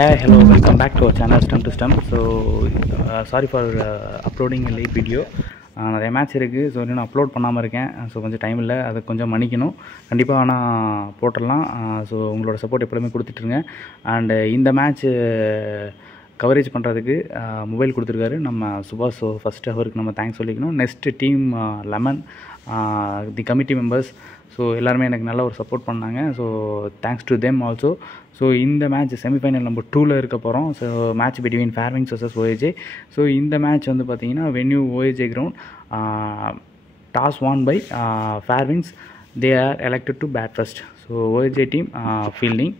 Hey, hello, welcome back to our channel Stump to Stump. So, sorry for uploading a late video. நிறைய match இருக்குது. So இன்னும் upload பண்ணாமல் இருக்கேன். So கொஞ்சம் time இல்லை, அதை கொஞ்சம் மன்னிக்கணும். கண்டிப்பாக ஆனால் போட்டுடலாம். ஸோ உங்களோட சப்போர்ட் எப்பொழுதுமே கொடுத்துட்ருங்க. அண்டு இந்த மேட்ச்சு கவரேஜ் பண்ணுறதுக்கு மொபைல் கொடுத்துருக்காரு நம்ம சுபாஷ். ஸோ ஃபஸ்ட்டு அவருக்கு நம்ம தேங்க்ஸ் சொல்லிக்கணும். Next team Lemon, the committee members, so எல்லாருமே எனக்கு நல்ல ஒரு சப்போர்ட் பண்ணாங்க. So thanks to them also. So இந்த மேட்ச் செமிஃபைனல் நம்பர் 2ல் இருக்க போகிறோம். So match between Fairwings versus OAJ. So இந்த மேட்ச் வந்து பார்த்திங்கன்னா venue OAJ ground. Toss won by Fairwings. They are elected to bat first. So OAJ team fielding.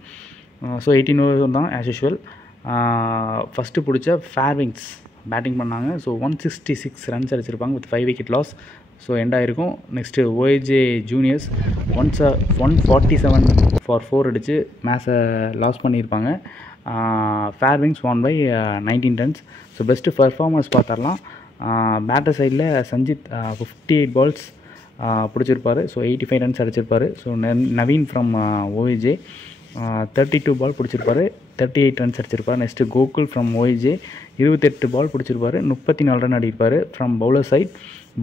So 18 over தான் as usual. First பிடிச்ச Fairwings batting பண்ணாங்க. So 166 runs அடிச்சிருப்பாங்க with 5 wicket loss. So எண்டாயிருக்கும். Next OAJ juniors 147 for 4 அடித்து மேட்சை loss பண்ணியிருப்பாங்க. Fairwings won by 19 runs. So best performance பார்த்துடலாம். Batter சைடில் சஞ்சித் 58 பால்ஸ் பிடிச்சிருப்பார். ஸோ 85 ரன்ஸ் அடிச்சிருப்பார். So Naveen from OAJ 32 ball பிடிச்சிருப்பார், 38 ரன்ஸ் அடிச்சிருப்பார். Next Gokul from OAJ 28 ball பிடிச்சிருப்பார், 34 run அடிப்பார். From bowler side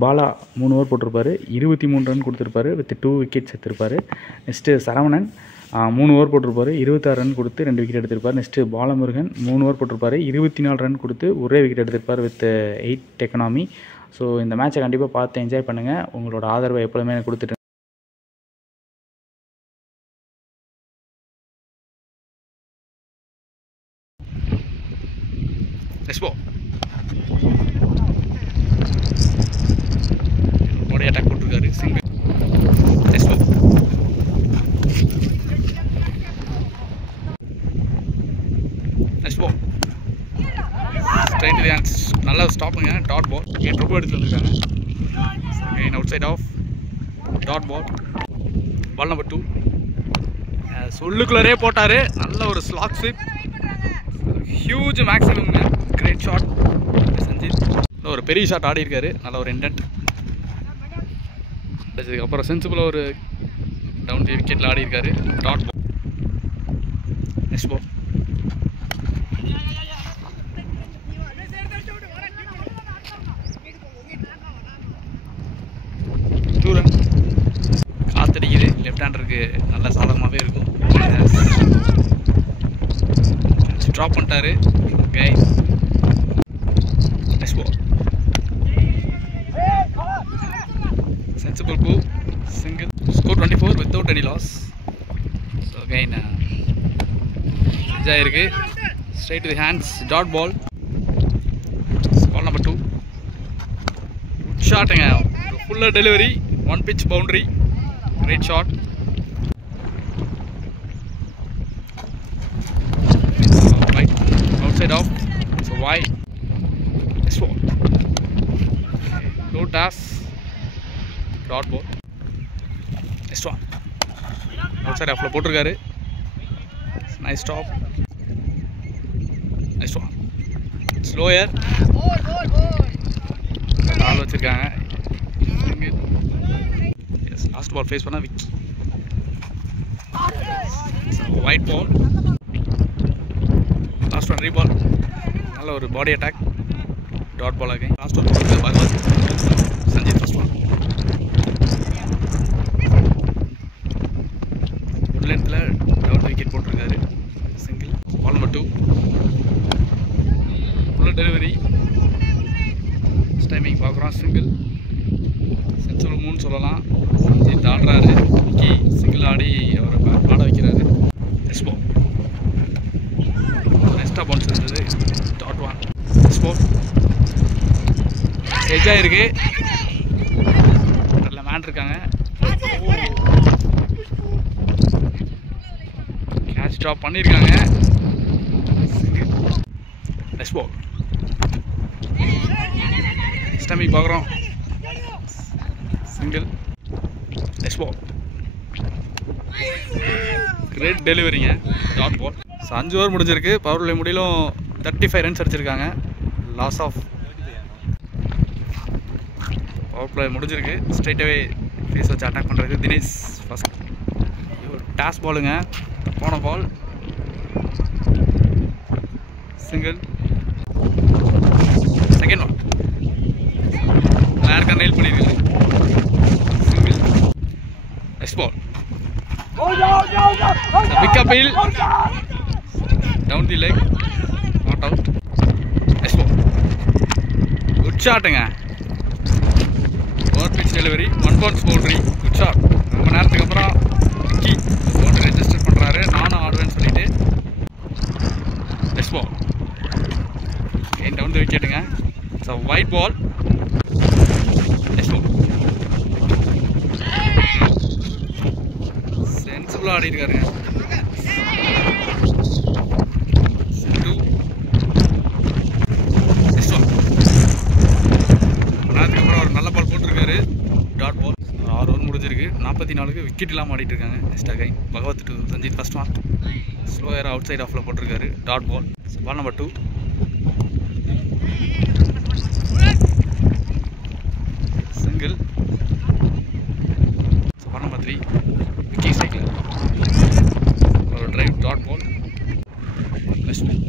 Bala 3 over போட்டிருப்பார், 23 ரன் கொடுத்துருப்பாரு வித் 2 விக்கெட்ஸ் எடுத்திருப்பார். நெக்ஸ்ட்டு சரவணன் 3 ஓவர் போட்டிருப்பார், 26 ரன் கொடுத்து 2 விக்கெட் எடுத்திருப்பார். நெக்ஸ்ட்டு பாலமுருகன் 3 ஓவர் போட்டிருப்பார், 24 ரன் கொடுத்து ஒரே விக்கெட் எடுத்திருப்பார் வித் 8 எக்கனாமி. ஸோ இந்த மேட்சை கண்டிப்பாக பார்த்து என்ஜாய் பண்ணுங்கள். உங்களோட ஆதரவை எப்பொழுதுமே எனக்கு கொடுத்துட்டு பாடி அட்டாக் போட்டிருக்காரு. சிங்கிள் ஸ்ட்ரைட் ஹேண்ட்ஸ் நல்லா ஸ்டாப்புங்க. டாட் பால் ரொம்ப எடுத்து வந்துருக்காங்க. Outside off dot ball. Ball number 2 சொல்லுக்குள்ளரே போட்டார். நல்ல ஒரு ஸ்லாக் ஸ்வீப், ஹியூஜ் மேக்ஸிமம்ங்க. Great shot Sanjith. ஒரு பெரிய ஷாட் ஆடி இருக்காரு. நல்ல ஒரு இன்டென்ட். அப்புறம் சென்சிபிளாக ஒரு டவுன் தி விக்கெட்டில் ஆடி இருக்காரு. Dot ball. நெக்ஸ்ட் பால் காத்தடிக்குது. லெஃப்ட் ஹேண்டருக்கு நல்ல சாதகமாகவே இருக்கும். ட்ராப் பண்ணிட்டாரு. ஓகே, நெக்ஸ்ட் பால் சென்சிபிள் பூ single. Score 24 without any loss. So again enjoy இருக்கு. Straight to the hands dot ball. Ball number 2 good ஷாட்டுங்க. ஃபுல்லாக delivery, 1 pitch boundary. Great shot. Right outside off. So வாய் next ball low toss dot ball. Next one outside ஆஃப்ல போட்டிருக்காரு. Nice stop. Next one slower. ஆள் வச்சுருக்காங்க. Yes, last ball face பண்ணால் Vicky. Wide பால். Last one ரீபால். நல்ல ஒரு body attack. Dot ball ஆகி last one Bhagwat Sanjith. First ball லென்த்தில் டவுன் விக்கெட் போட்டிருக்காரு. சிங்கிள். பால் நம்பர் 2 ஃபுல்லாக டெலிவரி. டைமிங் பார்க்குறோம். சிங்கிள். சென்சிபிள் 3 சொல்லலாம். சஞ்சித் ஆடுறாரு. விக்கி சிங்கிள் ஆடி அவரை ஆட வைக்கிறாரு. நெக்ஸ்ட் பால் நெக்ஸ்ட்டாக பவுன்ஸ் இருந்தது. Dot one. நெக்ஸ்ட் பால் எஜ்ஜாக இருக்கு. நல்ல மேன் இருக்காங்க. கேட்ச் ட்ராப் பண்ணியிருக்காங்க. நெக்ஸ்ட் பால் நெக்ஸ்ட் டைம் பார்க்குறோம். சிங்கிள். நெக்ஸ்ட் பால் கிரேட் டெலிவரிங்க. Dot ball. 5 ஓவர் முடிஞ்சிருக்கு. பவர் பிளே முடியலும் 35 ரன்ஸ் அடிச்சிருக்காங்க. லாஸ் ஆஃப் பவர் பிளே முடிஞ்சிருக்கு. ஸ்ட்ரைட்டாகவே ஃபேஸ் வச்சு அட்டாக் பண்ணுறதுக்கு தினேஷ் ஃபஸ்ட். டாஸ் பாலுங்க. போன பால் சிங்கிள். செகண்ட் ஒன் யாருக்கா நெயில் பண்ணியிருக்காரு. Single. Next ball. Pick up ஹில் down the leg, not out. Next ball. Good ஷாட்டுங்க. Over pitch delivery, 1 bounce boundary. Good shot. ரொம்ப நேரத்துக்கு அப்புறம் விக்கி பவுண்டரி ரெஜிஸ்டர் பண்ணுறாரு. நானும் ஆடுவேன்னு சொல்லிட்டு. Next ball. என் டவுன் தி விக்கெட்டுங்க. It's a wide ball. Next ball. சென்சிபிளாக ஆடி இருக்காருங்க. 2. Next ball. நேரத்துக்கு அப்புறம் ஒரு நல்ல பால் போட்டிருக்காரு. டாட் பால். 6 ஓவர் முடிஞ்சிருக்கு. 44க்கு விக்கெட் இல்லாமல் ஆடிட்டு இருக்காங்க. Next again Bhagwat to Sanjeeth. First one ஸ்லோயராக அவுட் சைட் ஆஃபில் போட்டிருக்காரு. Dot ball. Ball number 2. Single. Ball number 3. Vicky சைக்கிள் ஒரு drive. Dot ball. Next ball.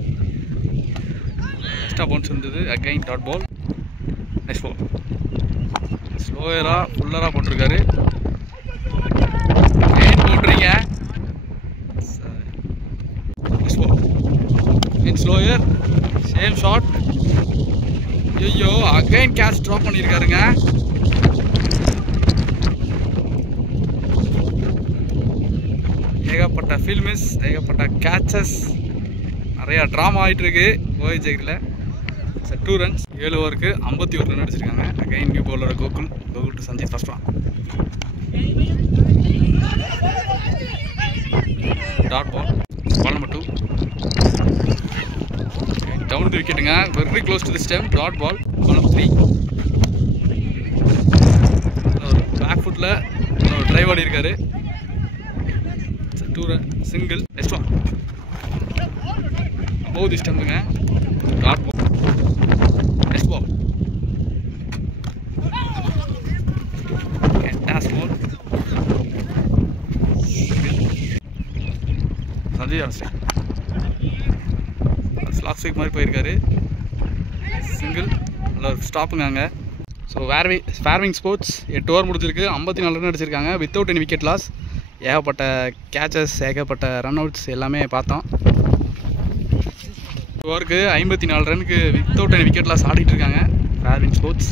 Extra bounce இருந்தது. Again dot ball. Next ball. ஸ்லோயராக ஃபுல்லராக போட்டிருக்காரு. ஏன் போட்டுறீங்க? Next ball. In slower. Same shot. ஐயோ அகைன் கேட்ச் ட்ராப் பண்ணியிருக்காருங்க. ஏகப்பட்ட ஃபீல்ட் மிஸ், ஏகப்பட்ட கேட்சஸ், நிறையா ட்ராமா ஆகிட்டு இருக்கு ஓஎஜேக்கில். 2 runs 7 ஓவருக்கு 51 ரன் அடிச்சிருக்காங்க. Again new bowler Gokul to Sanjeeth. First one dot ball. Ball number 2. Down the விக்கெட்டுங்க. Very close to the stump. Dot ball. Ball number 3. Back ஃபுட்டில் ட்ரைவ் ஆடி இருக்காரு. 2 run single. Next one above the ஸ்டெம்புங்க. Dot ball. Next ball. Toss ball. Sanjeeth slog sweep மாதிரி போயிருக்காரு. Single. நல்ல ஒரு ஸ்டாப்புங்க அங்கே. ஸோ ஃபேர்விங் ஸ்போர்ட்ஸ் 8 ஓவர் முடிஞ்சிருக்கு. 54 ரன் அடிச்சிருக்காங்க வித்தவுட் எனி விக்கெட் லாஸ். ஏகப்பட்ட கேச்சஸ், ஏகப்பட்ட ரன் அவுட்ஸ் எல்லாமே பார்த்தோம். ஓவருக்கு 54 ரனுக்கு வித்தவுட் எனி விக்கெட் லாஸ் ஆடிட்டு இருக்காங்க ஃபேர்விங் ஸ்போர்ட்ஸ்.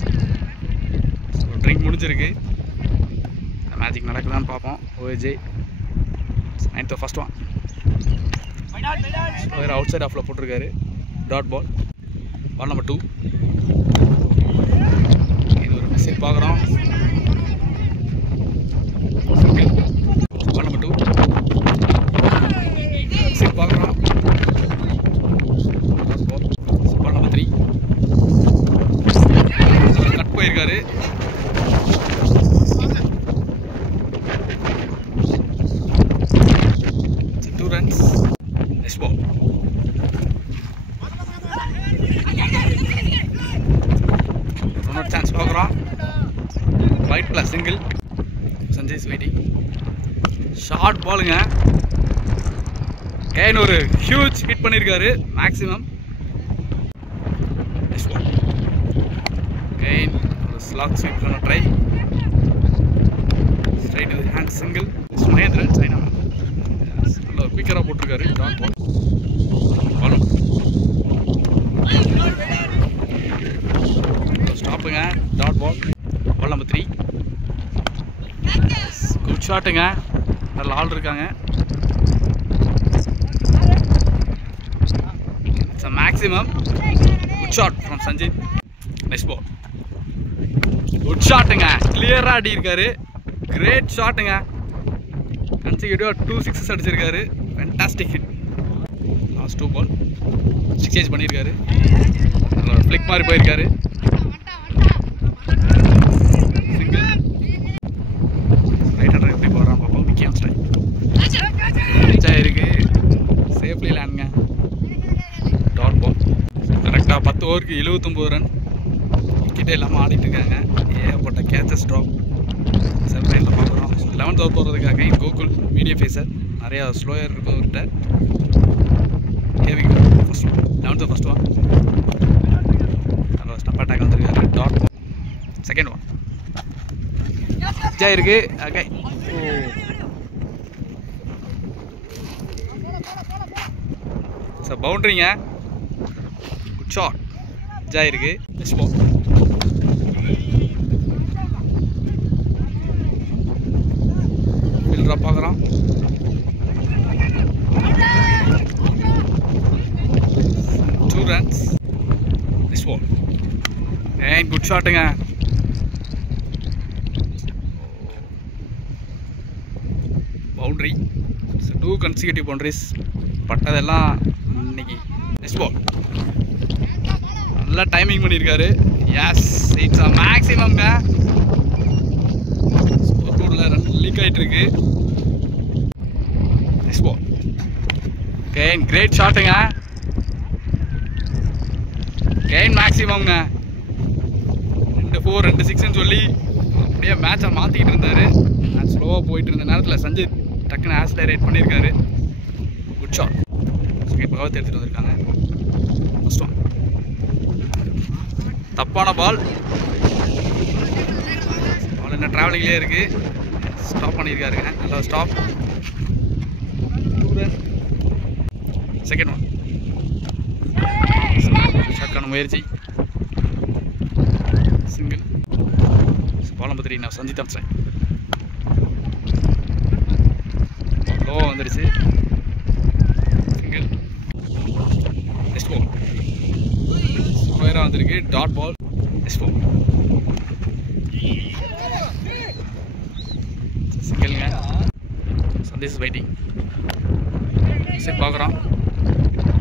ஸோ ட்ரிங்க் முடிஞ்சிருக்கு. மேஜிக் நடக்குதான்னு பார்ப்போம். ஓஏஜே 9th ஃபர்ஸ்ட் ஒன் வேறு அவுட் சைட் ஆஃபில் போட்டிருக்காரு. Dot ball. Ball number 2. இது ஒரு மெசேஜ் பார்க்குறோம். பால் நம்பர் 2 மெசேஜ் பார்க்குறோம். Dot ball. Ball number 3 cut போயிருக்காரு. runs. Next ball. Runner chance பார்க்குறோம். White plus single. Sanjay is waiting. Short ballங்க. again ஒரு huge hit பண்ணியிருக்காரு maximum. Next ball. again ஒரு slog sweep பண்ண try. Straight to the hand single. Mahendran China. குயிக்கராக போட்டிருக்காரு. Dot ball. பாலும் ஸ்டாப்புங்க. Dot ball. Ball number 3. Good ஷாட்டுங்க. நல்ல ஆள் இருக்காங்க. It's a maximum. Good shot from Sanjeeth. Next ball. Good ஷாட்டுங்க. கிளியராக ஆடி இருக்காரு. கிரேட் ஷாட்டுங்க. கன்சிக்யூட்டிவா 2 6s அடிச்சிருக்காரு. Fantastic hit. Last 2 ball 6 change பண்ணியிருக்காரு. ஃப்ளிக் மாதிரி போயிருக்காரு. சிங்கிள். ரைட் ஹேண்டர் எப்படி போடுறான் பார்ப்போம். Vicky on strike. ரீச் ஆகிருக்கு. சேஃப்லி லேண்டுங்க. Dot ball. கரெக்டாக 10 ஓவருக்கு 79 ரன். விக்கெட்டே இல்லாமல் ஆடிட்டு இருக்காங்க. ஏகப்பட்ட கேச்சஸ் ட்ராப். செவன்ல பார்க்குறோம். 11th ஓவர் போகிறதுக்கு அகைன் கோகுல் மீடியம் ஃபேஸர். நிறையா ஸ்லோயர் இருக்கும் அவர்கிட்ட. First 11 on the first one. Stop attack வந்துருக்காரு. Dot. Second one. Jai இருக்கு. Okay. So boundary-ங்க. Good shot. Jai இருக்கு. Next ball. Fielder பார்க்கறான். 2 runs. This one. And good shotங்க. Boundary. So 2 consecutive boundaries. பட்டதெல்லாம் இன்னைக்கு. This ball. நல்லா timing பண்ணியிருக்காரு. Yes, it's a maximum-ங்க. ஸ்கோர்ல run leak ஆயிட்டு இருக்கு. This ball. Again great shot-ங்க. Again maximum-ங்க. 2-4 2-6 சொல்லி அப்படியே மேட்சை மாற்றிக்கிட்டு இருந்தார். மேட்ச் ஸ்லோவாக போயிட்டு இருந்த நேரத்தில் சஞ்சித் டக்குன்னு ஆக்ஸலரேட் பண்ணியிருக்காரு. Good shot. இப்போ எடுத்துகிட்டு வந்திருக்காங்க. First one. தப்பான பால். பால் என்ன ட்ராவலிங்லேயே இருக்குது. ஸ்டாப் பண்ணியிருக்காருங்க. நல்ல ஸ்டாப். Second one. ஷாட்கான முயற்சி. சிங்கிள். பாலம் பத்திரி நான் சஞ்சித் அம்சன். லோவாக வந்துருச்சு. சிங்கிள். நெக்ஸ்ட் பால் ஸ்கொயராக வந்திருக்கு. Dot ball. நெக்ஸ்ட் பால் சிங்கிள்ங்க. சந்தீஷ் வெயிட்டிங். சரி பார்க்குறோம்.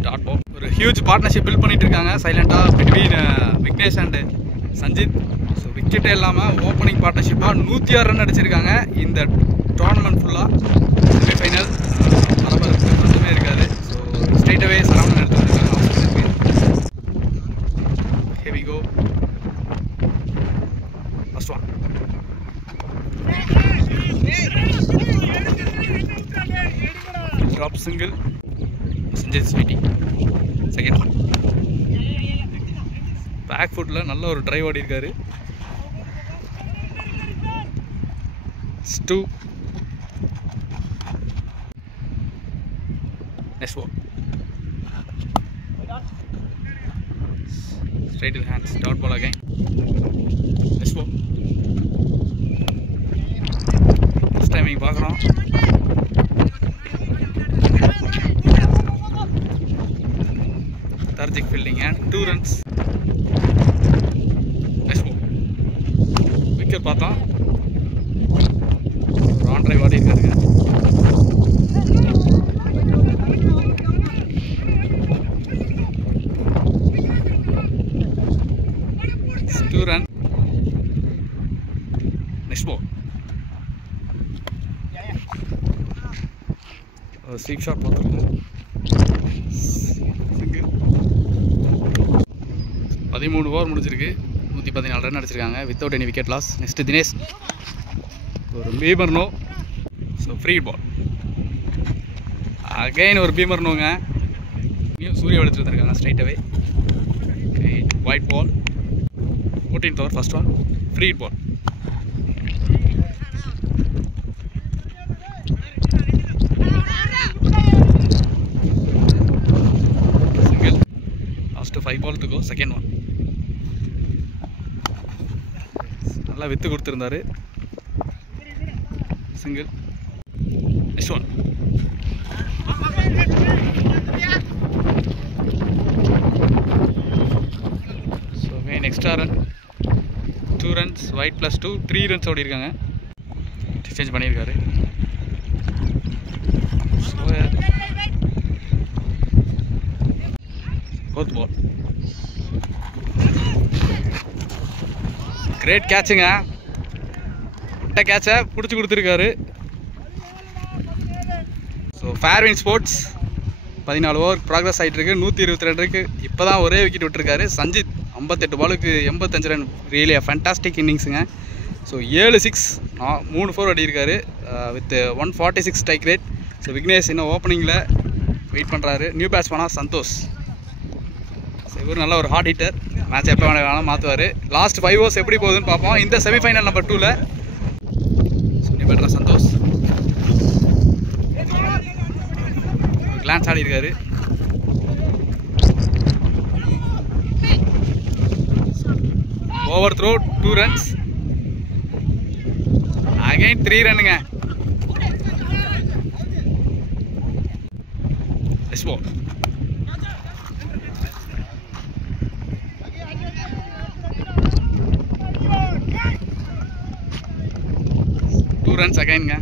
Dot ball. ஒரு ஹியூஜ் பார்ட்னர்ஷிப் பில்ட் பண்ணிட்டு இருக்காங்க சைலண்டாக between Vignesh and Sanjith. So விக்கெட்டே இல்லாமல் ஓப்பனிங் பார்ட்னர்ஷிப்பாக 106 ரன் அடிச்சிருக்காங்க இந்த டோர்னமெண்ட் ஃபுல்லாக. செமிஃபைனல் பரபரப்பு மட்டுமே இருக்காது. ஸோ ஸ்ட்ரைட்டாகவே சரவணன் எடுத்து வந்துருக்காங்க. Heavy go. First one. Drop single. Sanjay ஸ்வீட்டி. Second one. பேக் ஃபுட்டில் நல்ல ஒரு ட்ரைவ் ஆடி இருக்காரு. 2. Next one. Straight in hands. Dot ball again. Next one. This time we பார்க்குறோம். Tarjik fielding and 2 runs. Next one. Wicket பார்த்தோம். ரான் டிரைவ் ஆடி இருக்காருங்க. Run. Next ball. Sweep shot பார்த்துருக்கோம். 13 ஓவர் முடிச்சிருக்கு. 114 ரன் அடிச்சிருக்காங்க without any wicket loss. Next Dinesh. ஒரு beamer no. So free ball. Again ஒரு பீமர் நோங்க. சூரிய எடுத்துட்டு வந்திருக்காங்க ஸ்ட்ரைட்டாகவே. Wide ball. 14th over, first one, free ball. Single. Last 5 ball to go, second one. நல்லா with கொடுத்திருந்தாரு. Single. Next one. So main extra run. 2 runs, white plus 2, 3 runs ஓடி இருக்காங்க. Exchange பண்ணியிருக்காரு. Fourth ball. Great கேட்சுங்க. இந்த கேட்சை பிடிச்சி கொடுத்துருக்காரு. So Fairwin Sports 14 over progress ஆகிட்டு இருக்கு. 122 இப்போ தான் ஒரே விக்கெட் விட்டுருக்காரு. சஞ்சித் 58 பாலுக்கு 85 ரன். ரியலி ஃபேண்டாஸ்டிக் இன்னிங்ஸுங்க. ஸோ 7 6 3 4 அடியிருக்காரு with 146 strike rate. So Vignesh இன்னும் ஓப்பனிங்கில் வெயிட் பண்ணுறாரு. நியூ பேட்ஸ்மேனாக சந்தோஷ். இவர் நல்ல ஒரு ஹாட் ஹிட்டர். மேட்ச் எப்போ வேணாலும் மாற்றுவார். லாஸ்ட் 5 ஓவர்ஸ் எப்படி போகுதுன்னு பார்ப்போம். இந்த செமிஃபைனல் நம்பர் 2ல் சுனி பெட்ரா சந்தோஷ் கிளான்ஸ் ஆடி இருக்காரு. Over throw 2 runs. அகைன் 3 ரன்னுங்க. Yes ball. ரன்ஸ் அகைனுங்க.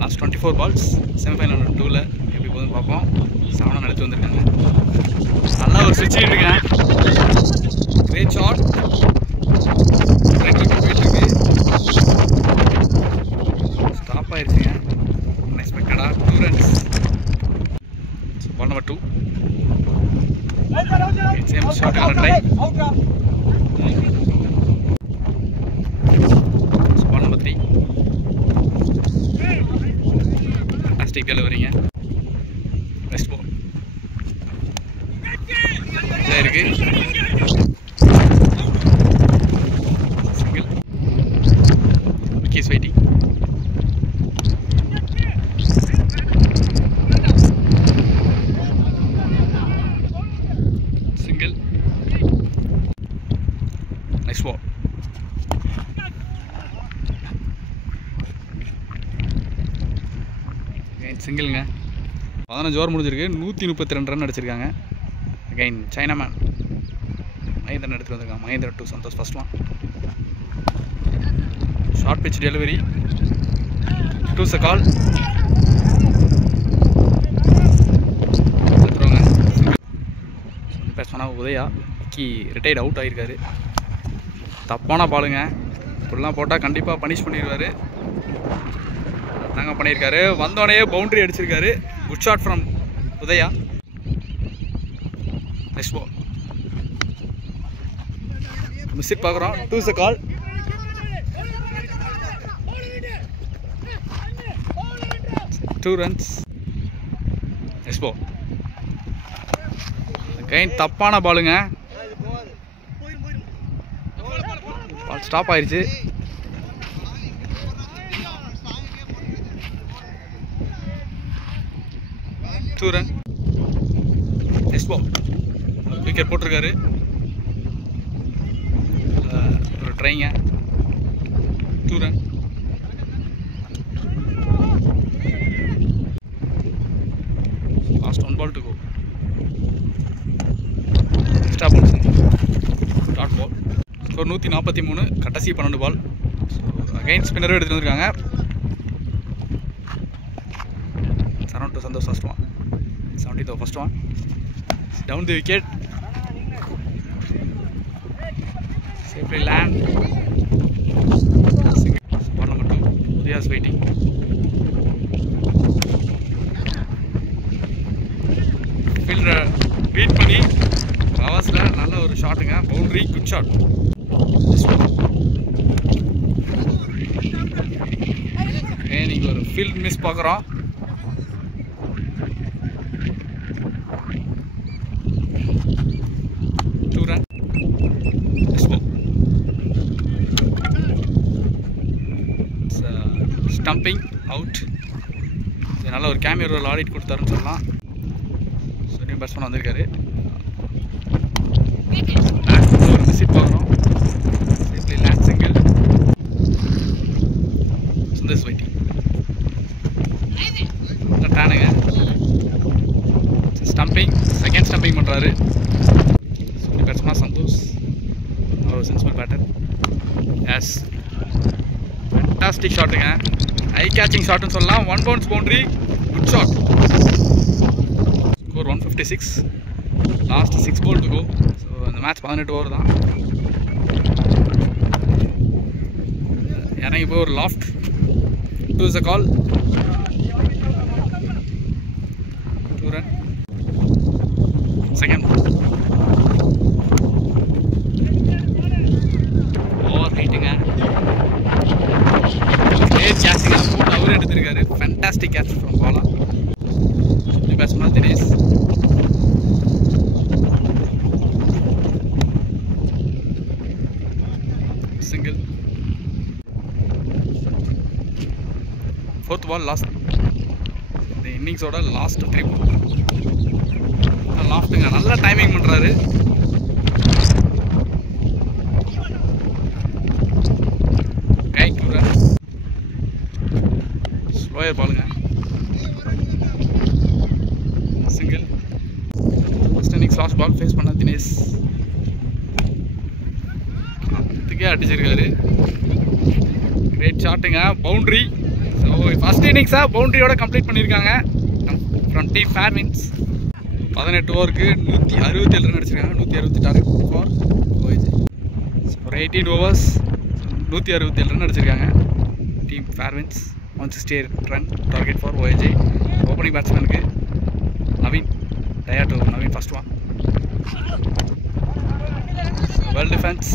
லாஸ்ட் 24 பால்ஸ் செமிஃபைனல் 2ல் எப்படி போகுதுன்னு பார்ப்போம். 7 ரன் எடுத்து வந்திருக்காங்க. நல்லா ஒரு ஸ்விட்ச் இருக்குங்க. Great shot. போயிட்டுருக்கு. ஸ்டாப் ஆயிடுச்சுங்க. அன்எக்ஸ்பெக்டடாக 2 runs. Ball number 2. Same shot try. Ball number 3. டெலிவரிங்க. நெக்ஸ்ட் பால் இருக்கு. Single. Wickets waiting. Single. Next ball. சிங்கிள்ங்க. 15 ஓவர் முடிஞ்சிருக்கு. 132 ரன் அடிச்சிருக்காங்க. அகைன் சைனா மேன் மகேந்திரன் எடுத்துகிட்டு வந்திருக்காங்க. Mahendran to Santhosh. First one. Short pitch delivery. 2 கால். எடுத்துருவாங்க. பேட்ஸ்மேனாக உதயா கி ரிட்டையர்ட் அவுட் ஆகியிருக்காரு. தப்பான பாலுங்க. இப்படிலாம் போட்டால் கண்டிப்பாக பனிஷ் பண்ணிடுவார். நாங்கள் பண்ணியிருக்காரு. வந்தோடனே பவுண்டரி அடிச்சிருக்காரு. Good shot from Udaya. Next ball. Miss it பார்க்குறோம். 2 call. Two runs. Next ball. கைன் தப்பான பாலுங்க. பால் ஸ்டாப் ஆயிடுச்சு. Two run. Next ball. Wicket போட்டிருக்காரு. ஒரு ட்ரைங்க. 2 run. Last 1 ball to go. Extra ball. Dot ball. Score 143. கடைசி 12 பால். அகைன் ஸ்பின்னரும் எடுத்துகிட்டு வந்திருக்காங்க. Saran to Santosh. First one. 70th first one. Down the wicket. Safely land. Ball number 2. Udaya is waiting. Fielder beat பண்ணி கவர்ஸ்ல நல்ல ஒரு ஷாட்டுங்க. Boundary. Good shot. நீங்க ஒரு field miss பார்க்குறோம். Stumping out. நல்ல ஒரு கேமியோ ரோல் ஆடிட் கொடுத்தாருன்னு சொல்லலாம். ஸோ நியூ பேட்ஸ்மேன் வந்திருக்காரு. ஒரு விசிட் பார்க்குறோம். Safely land single. Sundar waiting. டேனுங்க. ஸ்டம்பிங். செகண்ட் ஸ்டம்பிங் பண்ணுறாரு. New batsman Santhosh. ஒரு சென்சிபிள் பேட்டர். எஸ் ஃபேண்டாஸ்டிக் ஷாட்டுங்க. ஐ கேச்சிங் ஷாட்னு சொல்லலாம். 1 bounce boundary. Good shot. Score 156. Last 6 ball to go. So இந்த மேட்ச் 18 ஓவர் தான். இறங்கி போய் ஒரு loft. 2 is a call. 2 run. Second over ஹைட்டுங்க. அவரு எடுத்திருக்காரு. Fantastic catch from Bala. Batsman Dinesh. Single. 4th ball last. இந்த இன்னிங்ஸோட லாஸ்ட் 3 ball. லாஸ்ட்டுங்க, நல்லா டைமிங் பண்ணுறாரு. ஸ்லோயர் பாலுங்க. Single. First innings last ball face பண்ண தினேஷ். அதுக்கே அடிச்சிருக்காரு. கிரேட் ஷாட்டுங்க, பவுண்ட்ரி. ஸோ ஃபர்ஸ்ட் இன்னிங்ஸாக பவுண்ட்ரியோட கம்ப்ளீட் பண்ணியிருக்காங்க ஃப்ரம் டீம் ஃபேர்வின்ஸ். 18 ஓவருக்கு 167 ரன் அடிச்சிருக்காங்க. 168 டார்கெட் ஃபார் ஓஏஜே. ஒரு 18 overs 167 ரன் அடிச்சிருக்காங்க team Fairwins. 168 run target for OAJ. Opening பேட்ஸ்மேனுக்கு நவீன், டயாட்டோ Naveen first one. Well defence.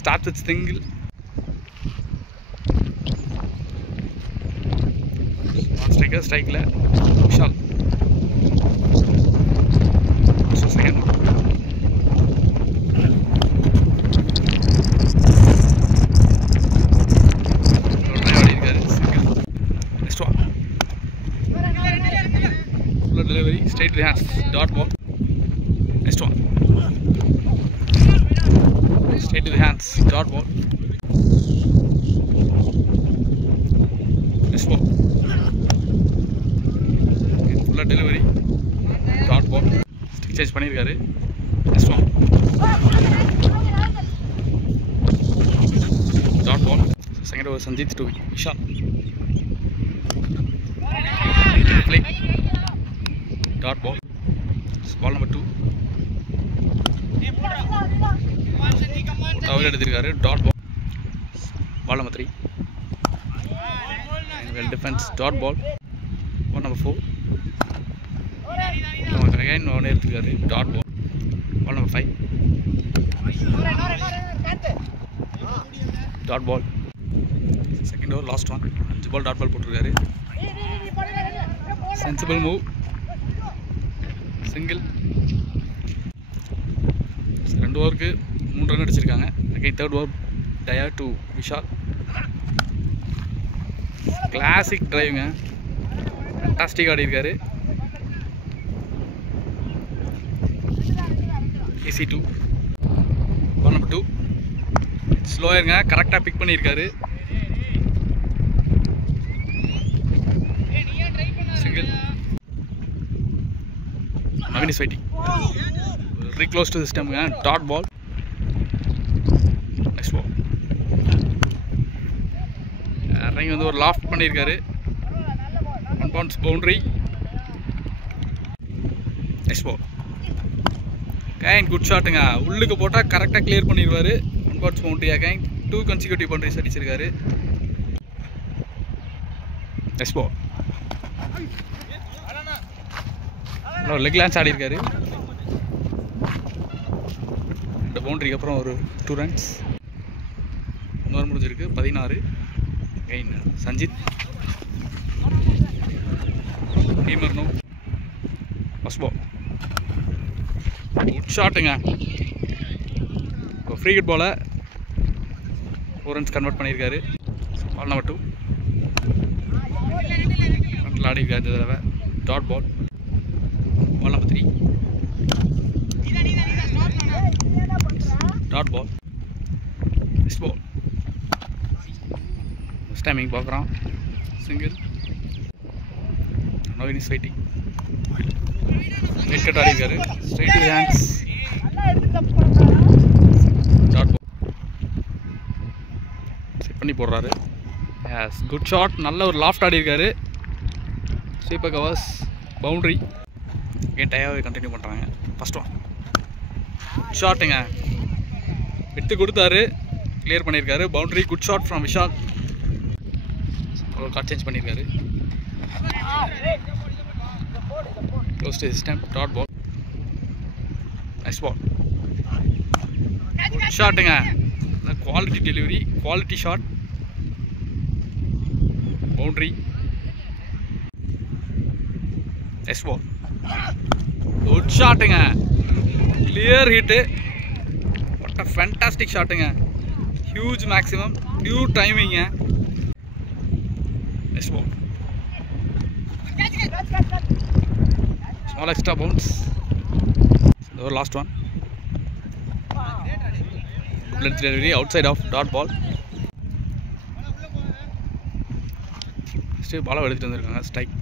Start with single. Striker ஸ்ட்ரைக்கில் Vishal. Second one. Delivery straight to the hands, dot ball. Next one, straight to the hands, dot ball. Next ball, full delivery, dot ball. Stick change பண்ணிருக்காரு. Next one, dot ball. Second over Sanjit to Vishal. Play. Dot ball. Ball number 2. Towel எடுத்திருக்காரு. Dot ball. Ball number 3. And well defense. Dot ball. Ball number 4. Again one எடுத்திருக்காரு. Dot ball. Ball number 5. Dot ball. Second over last one. 5 ball dot ball போட்டிருக்காரு. Sensible move. Single. 2 ஓவருக்கு 3 run அடிச்சிருக்காங்க. Again third over Diya to Vishal. Classic டிரைவுங்க, fantastic ஆடி இருக்காரு. AC 2. பால் number 2. ஸ்லோயருங்க, கரெக்டாக big பண்ணியிருக்காரு. Single. Navin is waiting. Very close to the stump. Dot ball. Next ball. Running வந்து ஒரு லாஃப்ட் பண்ணியிருக்காரு. 1 bounce boundary. Next ball. Again good shotங்க. உள்ளுக்கு போட்டா கரெக்டாக கிளியர் பண்ணிடுவாரு. 1 bounce boundary. Again 2 consecutive boundaries அடிச்சிருக்காரு. Next ball. லெக் லான்ச் ஆடி இருக்காரு. இந்த பவுண்டரிக்கு அப்புறம் ஒரு 2 runs. இன்னொரு முடிஞ்சிருக்கு 16. கைன் சஞ்சித். டீமர்னோ ஃபர்ஸ்ட் பால். குட் ஷாட்டுங்க. ஃப்ரீ ஹிட் பாலை 4 runs கன்வெர்ட் பண்ணியிருக்காரு. Ball number 2. ஃப்ரண்ட்டில் ஆடி இருக்காரு இந்த தடவை. Dot ball. Ball number 3. Dot ball. Next ball. Next timing பார்க்குறோம். Single. Navin is waiting. Net cut ஆடி இருக்காரு. Straight to the hands. Dot ball. Set பண்ணி போடுறாரு. Yes, good shot. நல்ல ஒரு லாஃப்ட் ஆடி இருக்காரு. Sweeper covers. Boundary. again டயாவே continue பண்ணுறாங்க. ஃபர்ஸ்ட் ஒன் ஷாட்டுங்க, எடுத்து கொடுத்தாரு, கிளியர் பண்ணியிருக்காரு. Boundary, good shot from Vishal. ஒரு கார்ட் சேஞ்ச் பண்ணியிருக்காரு. Close to stump. Dot ball. Nice ball. Good ஷாட்டுங்க, quality delivery, quality shot. Boundary. Nice ball. Good ஷாட்டுங்க, clear hit, what a fantastic ஷாட்டுங்க. ஹியூஜ் மேக்ஸிமம், பியூர் டைமிங்க. Next ball, small extra bounce. ஒரு last one, length delivery outside off dot ball. Next பாலை எடுத்துகிட்டு வந்திருக்காங்க. Strike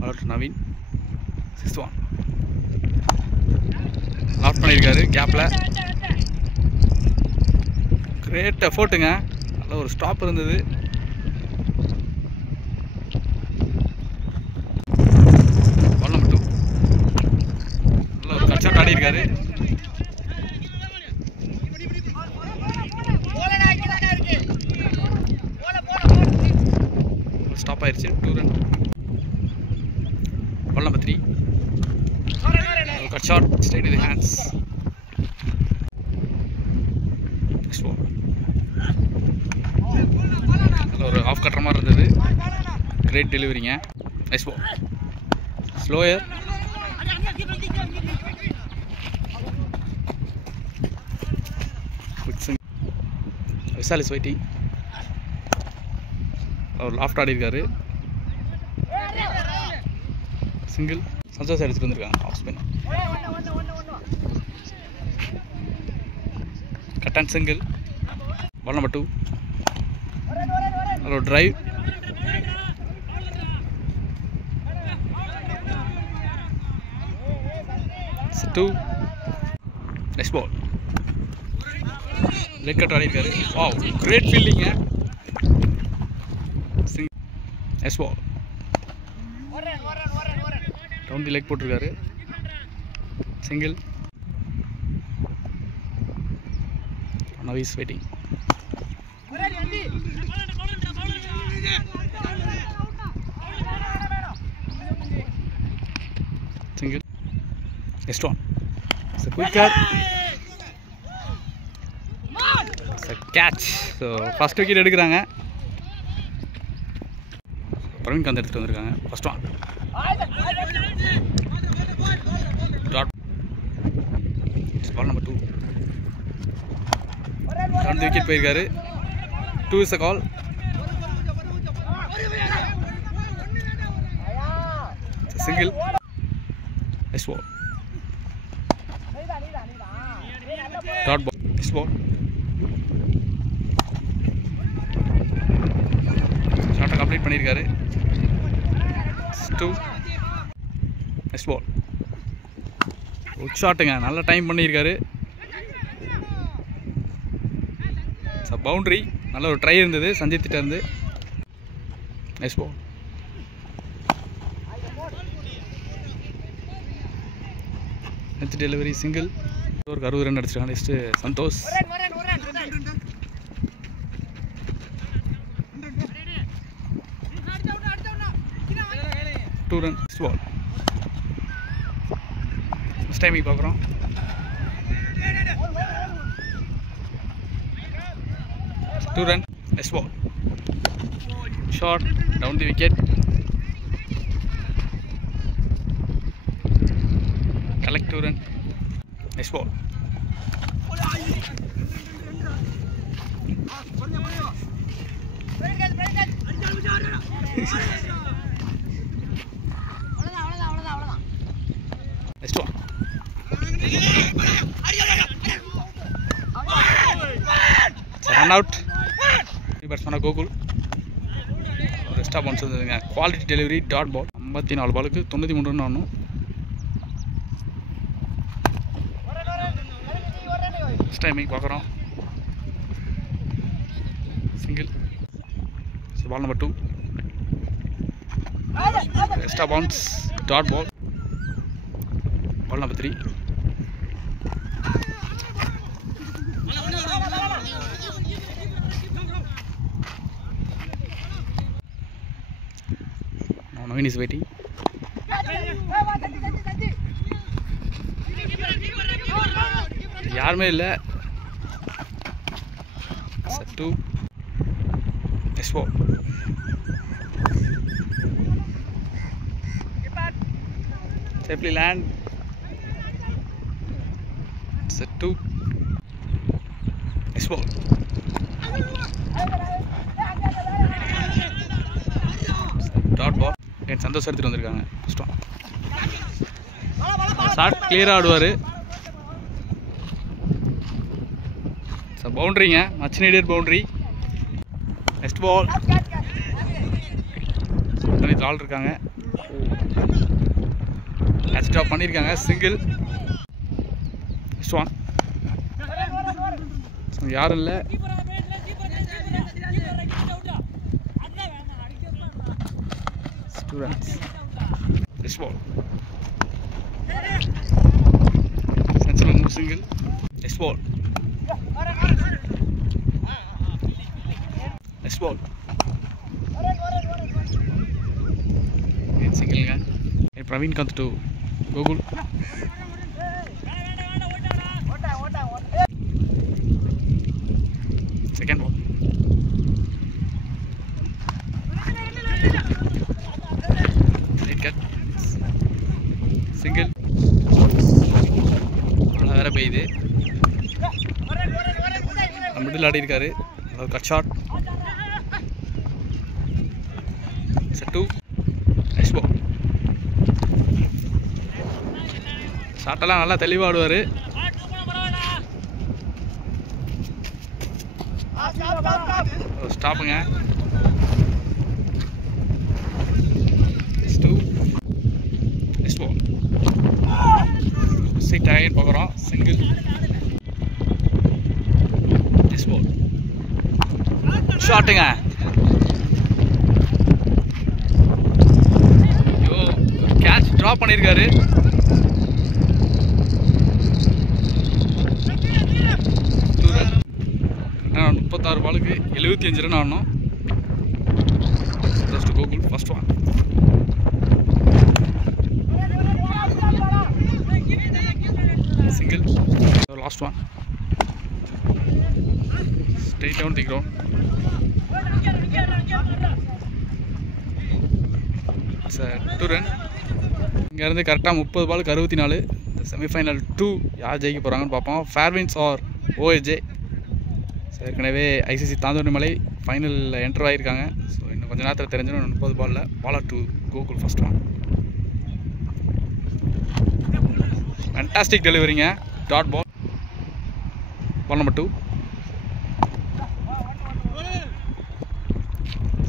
ball Naveen. 6th one off பண்ணியிருக்காரு கேப்பில். Great எஃபோர்ட்டுங்க. நல்ல ஒரு ஸ்டாப் இருந்தது. பால் நம்பர் 2 நல்ல ஒரு கட் ஷாட் ஆடி இருக்காரு. ஸ்டாப் ஆயிடுச்சு. 2 run. Ball number 3 cut shot straight with hands. Next ball நல்ல ஒரு ஆஃப் கட்டுற மாதிரி இருந்தது. கிரேட் டெலிவரிங்க. Next ball slower. Vishal is waiting. அவர் லாஃப்ட் ஆடி இருக்காரு. சிங்கிள். சந்தோஷ் எடுத்துட்டு வந்திருக்காங்க. Off spin cut and single. Ball number 2 நல்ல ஒரு drive. Two. Next ball leg cut ஆடி இருக்காரு. வாவ், கிரேட் ஃபீல்டிங்க. Next ball down the leg போட்டிருக்காரு. Single. Naveen waiting. Single. Next one it's a quicker. It's a catch. So first wicket எடுக்கிறாங்க. பிரவீன் காந்த் எடுத்துகிட்டு வந்திருக்காங்க. First one dot. Ball number 2 2 wicket போயிருக்காரு. 2 is a call. Single. Next ball dot ball. Next ball ஷாட்டை complete பண்ணியிருக்காரு. 2. Next ball good ஷாட்டுங்க. நல்ல time பண்ணியிருக்காரு. Boundary. நல்ல ஒரு ட்ரை இருந்தது சஞ்சித்திட்ட இருந்து. Next ball next delivery single. ஒரு 60 ரன் அடிச்சிருக்காங்க. Next Santhosh. Two run. Next ball first timing பார்க்குறோம். Two run. Next ball short down the wicket. Collect 2 run. Next ball next one run out. பேட்ஸ்மேனாக கோகுல். ஒரு எக்ஸ்ட்ரா பவுன்ஸ் இருந்ததுங்க. Quality delivery dot ball. 54 பாலுக்கு 93 run ஆகணும். First timing பார்க்குறோம். Single. Ball number 2 extra bounce dot ball. Ball number 3 Naveen is waiting. யாருமே இல்லை. Set 2. Next ball safely land. Set 2. Next ball. Dot ball. சந்தோஷம் எடுத்துட்டு வந்திருக்காங்க. Shot கிளியராக ஆடுவார். பவுண்ட்ரிங்க, much needed boundary. Next ball. ஆள் இருக்காங்க, கேட்ச் ட்ராப் பண்ணியிருக்காங்க. சிங்கிள். Next one. யாரும் இல்லை. Students. Next ball. Sensible move. Single. Next ball. Next ball. சிங்கிள்ங்க. Praveen Kanth to Gokul. Second ball. Single. மழை வேற பெய்யுது. மிடில் ஆடி இருக்காரு. Cut shot. Set 2. Next ball. ஷாட்டெல்லாம் நல்லா தெளிவாக ஆடுவார். ஸ்டாப்புங்க. Next ball. சைட் ஆகிட்டு பார்க்குறோம். சிங்கிள். Next ball. ஷாட்டுங்க. ஐயோ, கேட்ச் ட்ராப் பண்ணியிருக்காரு. ரன். 36 பாலுக்கு 75 ரன் ஆடணும். First Gokul. First one. Single. Last one. Straight down the ground. Sir 2 run. இங்கேருந்து கரெக்டாக 30 பாலுக்கு 64. இந்த செமிஃபைனல் 2 யார் ஜெயிக்க போகிறாங்கன்னு பார்ப்போம். Fair Wings or OSJ. ஏற்கனவே ஐசிசி தாந்தோணிமலை ஃபைனலில் என்டர் ஆகியிருக்காங்க. ஸோ இன்னும் கொஞ்சம் நேரத்தில் தெரிஞ்சிடும். 30 பாலில் bowler to Gokul. First one. Fantastic டெலிவரிங்க. Dot ball. Ball number 2.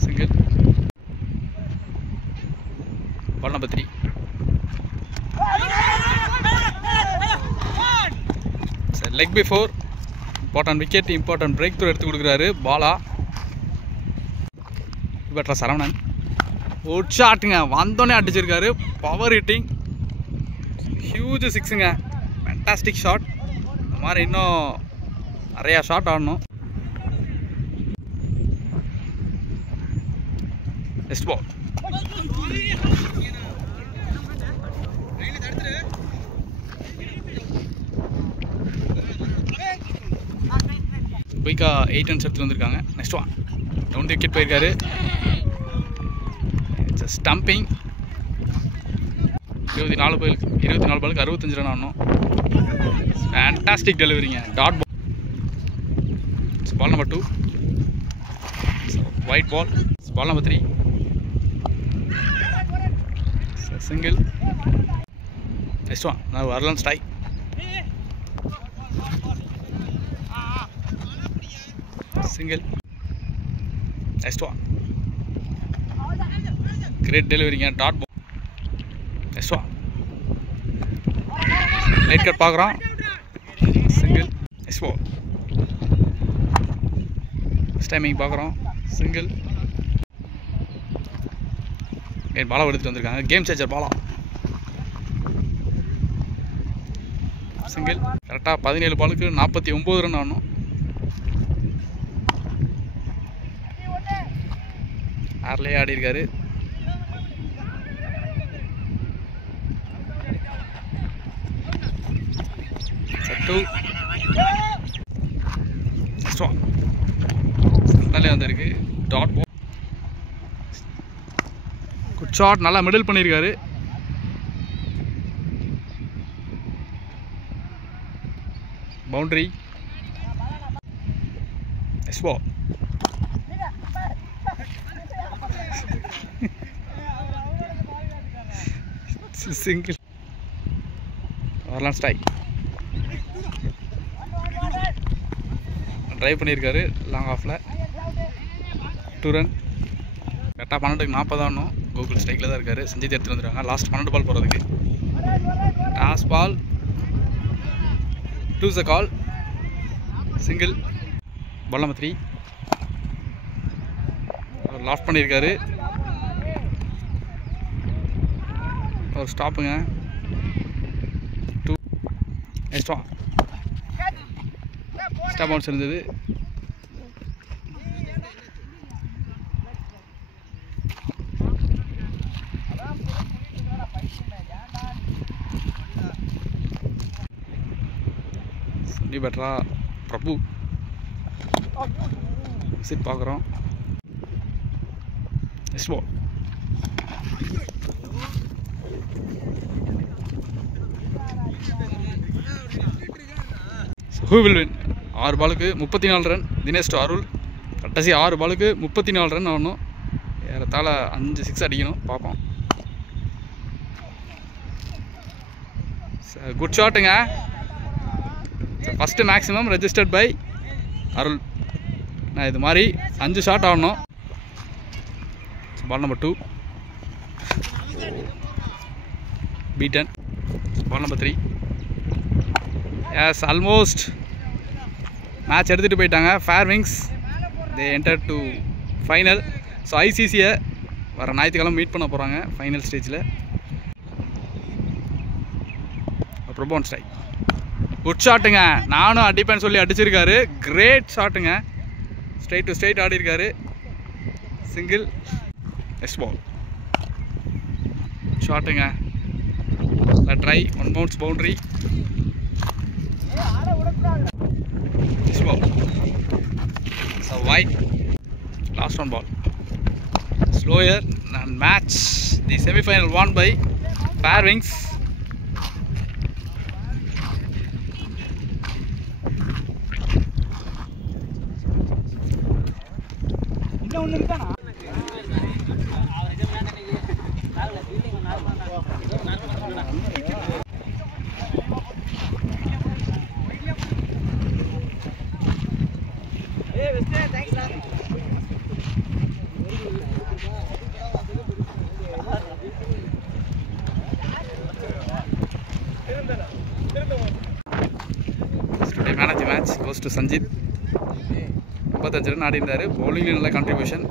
Single. Ball number 3. Sir leg before. Important wicket, important break through எடுத்து கொடுக்குறாரு பாலா. பெட்டரா சரவணன். ஒரு ஷாட்டுங்க, வந்தோடனே அடிச்சிருக்காரு. பவர் ஹிட்டிங், ஹியூஜ் சிக்ஸுங்க. Fantastic shot. இந்த மாதிரி இன்னும் நிறையா ஷாட் ஆடணும். Next ball. குயிக்கா 8 ரன்ஸ் எடுத்துட்டு வந்திருக்காங்க. Next one. டவுன் விக்கெட் போயிருக்காரு. ஸ்டம்பிங். 24 பாலுக்கு 65 ரன் ஆடணும். ஃபேண்டாஸ்டிக் டெலிவரிங்க. Dot ball. Ball number 2. Wide ball. Ball number 3. Single. Next one. நான் வரலாம் strike. Single. Next one. Great டெலிவரிங்க. Dot ball. Next one. Late cut பார்க்குறோம். சிங்கிள். Next ball. டைமிங் பார்க்குறோம். Single. Bala எடுத்துட்டு வந்திருக்காங்க. Game changer Bala. சிங்கிள். கரெக்டாக 17 பாலுக்கு 49 ரன் ஆடணும். ஆர்லேயே ஆடி இருக்காரு. வந்திருக்கு. Dot ball. Good shot. நல்லா மிடில் பண்ணியிருக்காரு. பவுண்டரி. Next ball. சிங்கிள். வரலாம் ஸ்ட்ரைக். ட்ரைவ் பண்ணியிருக்காரு லாங் ஆஃபில். 2 ரன். கரெக்டாக 12க்கு 40 ஆகணும். கூகுள் ஸ்ட்ரைக்கில் தான் இருக்கார். சஞ்சித் எடுத்துகிட்டு வந்துருக்காங்க. லாஸ்ட் 12 பால் போகிறதுக்கு. டாஸ் பால். 2 a கால். சிங்கிள். Ball number 3. அவர் லாஃப்ட் பண்ணியிருக்காரு. ஒரு ஸ்டாப்புங்க. 2 எக்ஸ்ட்ரா ஸ்டாப் அவுட்ஸ் இருந்தது. சண்டி பெட்ரா பிரபு விசிட் பார்க்குறோம். Next ball. Who will win? 6 பாலுக்கு 34 ரன். தினேஷ் டு அருள். கடைசி 6 பாலுக்கு 34 ரன் ஆகணும். ஏறத்தாழ 5 6 அடிக்கணும். பார்ப்போம். குட் ஷாட்டுங்க. First maximum registered by Arul. நான் இது மாதிரி 5 ஷாட் ஆடணும். Ball number 2 beaten. Ball number 3. Yes, almost match எடுத்துகிட்டு போயிட்டாங்க. Fair Wings they enter to final. So ஐசிசியை வர ஞாயிற்றுக்கிழமை மீட் பண்ண போகிறாங்க ஃபைனல் ஸ்டேஜில். பிரபு ஆன் ஸ்ட்ரைக். குட் ஷாட்டுங்க. நானும் அடிப்பேன்னு சொல்லி அடிச்சிருக்காரு. கிரேட் ஷாட்டுங்க. ஸ்ட்ரைட் டு ஸ்ட்ரைட் ஆடி இருக்காரு. சிங்கிள். Next ball. ஷாட்டுங்க. Try 1 bounce boundary. Next ball. So wide. Last 1 ball. Slower and match. The semi-final won by Fair Wings. Man of the match goes to Sanjit. 35 run ஆடி இருந்தார். பவுலிங்கில் நல்ல contribution.